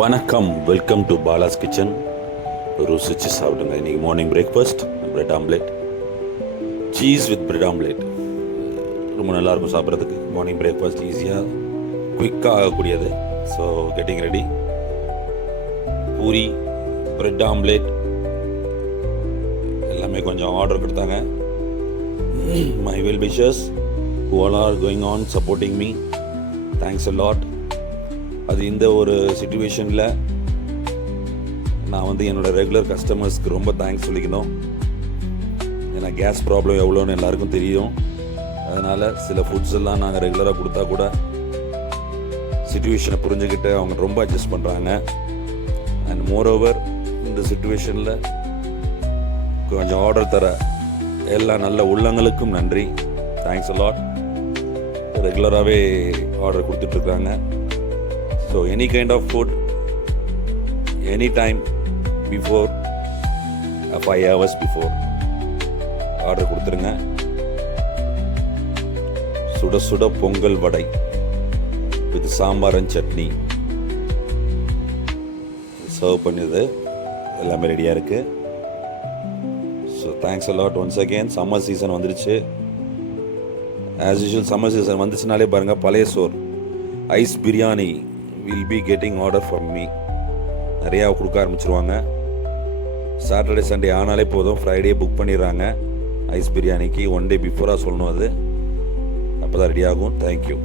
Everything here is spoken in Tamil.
வணக்கம், வெல்கம் டு பாலாஸ் கிச்சன். ருசிச்சு சாப்பிடுங்க. இன்றைக்கி morning breakfast bread omelette, cheese with bread omelette. ரொம்ப நல்லாயிருக்கும் சாப்பிட்றதுக்கு. மார்னிங் பிரேக்ஃபாஸ்ட் ஈஸியாக குயிக்காக ஆகக்கூடியது. So getting ready. Puri, bread omelette எல்லாமே கொஞ்சம் ஆர்டர் கொடுத்தாங்க. My well wishers who all are going on supporting me, thanks a lot. அது இந்த ஒரு சிச்சுவேஷனில் நான் என்னோடய ரெகுலர் கஸ்டமர்ஸ்க்கு ரொம்ப தேங்க்ஸ் சொல்லிக்கணும். ஏன்னா கேஸ் ப்ராப்ளம் எவ்வளோன்னு எல்லாருக்கும் தெரியும். அதனால் சில ஃபுட்ஸ் எல்லாம் நாங்கள் ரெகுலராக கொடுத்தா கூட சிச்சுவேஷனை புரிஞ்சுக்கிட்டு அவங்க ரொம்ப அட்ஜஸ்ட் பண்ணுறாங்க. அண்ட் மோரோவர் இந்த சிச்சுவேஷனில் கொஞ்சம் ஆர்டர் தர எல்லா நல்ல உள்ளங்களுக்கும் நன்றி. Thanks a lot. ரெகுலராகவே ஆர்டர் கொடுத்துட்ருக்குறாங்க. So any kind of food any time before 5 hours before order கொடுத்துருங்க. சுட சுட pongal vada with sambar and chutney serve பண்ணியது எல்லாமே ரெடியாக இருக்குது. So thanks a lot once again. Summer season வந்துருச்சு. ஆஸ் யூஷுவல் சம்மர் சீசன் வந்துச்சுனாலே பாருங்கள், பழைய சோர் ice biryani will be getting order from me. நிறையா கொடுக்க ஆரம்பிச்சிருவாங்க. சாட்டர்டே சண்டே ஆனாலே போதும், ஃப்ரைடே புக் பண்ணிடுறாங்க. ஐஸ் பிரியாணிக்கு 1 day பிஃபோராக சொல்லணும். அது அப்போ தான் ரெடி ஆகும். தேங்க்யூ.